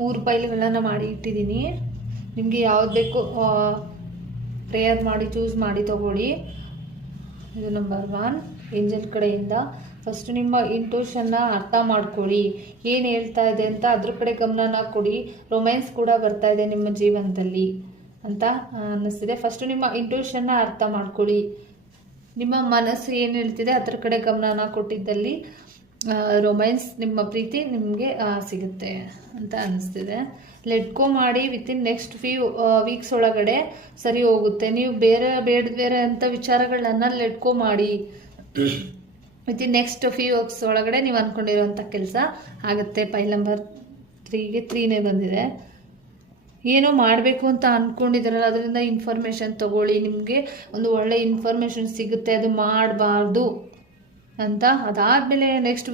ಮೂರು ಫೈಲ್ಗಳನ್ನು ಮಾಡಿ ಇಟ್ಟಿದ್ದೀನಿ. ನಿಮಗೆ ಯಾವ್ದು ಬೇಕು ಪ್ರೇಯರ್ ಮಾಡಿ ಚೂಸ್ ಮಾಡಿ ತಗೊಳ್ಳಿ. ಇದು ನಂಬರ್ ಒನ್ ಏಂಜಲ್ ಕಡೆಯಿಂದ. ಫಸ್ಟ್ ನಿಮ್ಮ ಇಂಟ್ಯೂಷನ್ನ ಅರ್ಥ ಮಾಡ್ಕೊಳ್ಳಿ. ಏನು ಹೇಳ್ತಾ ಇದೆ ಅಂತ ಅದ್ರ ಕಡೆ ಗಮನನ ಕೊಡಿ. ರೊಮ್ಯಾನ್ಸ್ ಕೂಡ ಬರ್ತಾ ಇದೆ ನಿಮ್ಮ ಜೀವನದಲ್ಲಿ ಅಂತ ಅನ್ನಿಸ್ತಿದೆ. ಫಸ್ಟ್ ನಿಮ್ಮ ಇಂಟ್ಯೂಷನ್ನ ಅರ್ಥ ಮಾಡ್ಕೊಳ್ಳಿ. ನಿಮ್ಮ ಮನಸ್ಸು ಏನು ಹೇಳ್ತಿದೆ ಅದ್ರ ಕಡೆ ಗಮನನ ಕೊಟ್ಟಿದ್ದಲ್ಲಿ. ರೊಮ್ಯಾನ್ಸ್ ನಿಮ್ಮ ಪ್ರೀತಿ ನಿಮಗೆ ಸಿಗುತ್ತೆ ಅಂತ ಅನಿಸ್ತಿದೆ. ಲೆಟ್ಕೋ ಮಾಡಿ ವಿತಿನ್ ನೆಕ್ಸ್ಟ್ ಫ್ಯೂ ವೀಕ್ಸ್ ಒಳಗಡೆ ಸರಿ ಹೋಗುತ್ತೆ. ನೀವು ಬೇರೆ, ಬೇಡ, ಬೇರೆ ಅಂತ ವಿಚಾರಗಳನ್ನ ಲೆಟ್ಕೋ ಮಾಡಿ. ವಿತಿನ್ ನೆಕ್ಸ್ಟ್ ಫ್ಯೂ ವೀಕ್ಸ್ ಒಳಗಡೆ ನೀವು ಅಂದ್ಕೊಂಡಿರೋಂಥ ಕೆಲಸ ಆಗುತ್ತೆ. ಫೈಲ್ ನಂಬರ್ ತ್ರೀಗೆ ತ್ರೀನೇ ಬಂದಿದೆ. ಏನೋ ಮಾಡಬೇಕು ಅಂತ ಅಂದ್ಕೊಂಡಿದ್ದಾರಲ್ಲ ಅದರಿಂದ ಇನ್ಫಾರ್ಮೇಷನ್ ತಗೊಳ್ಳಿ. ನಿಮಗೆ ಒಂದು ಒಳ್ಳೆ ಇನ್ಫಾರ್ಮೇಷನ್ ಸಿಗುತ್ತೆ. ಅದು ಮಾಡಬಾರ್ದು ಅಂತ ಅದಾದಮೇಲೆ ನೆಕ್ಸ್ಟ್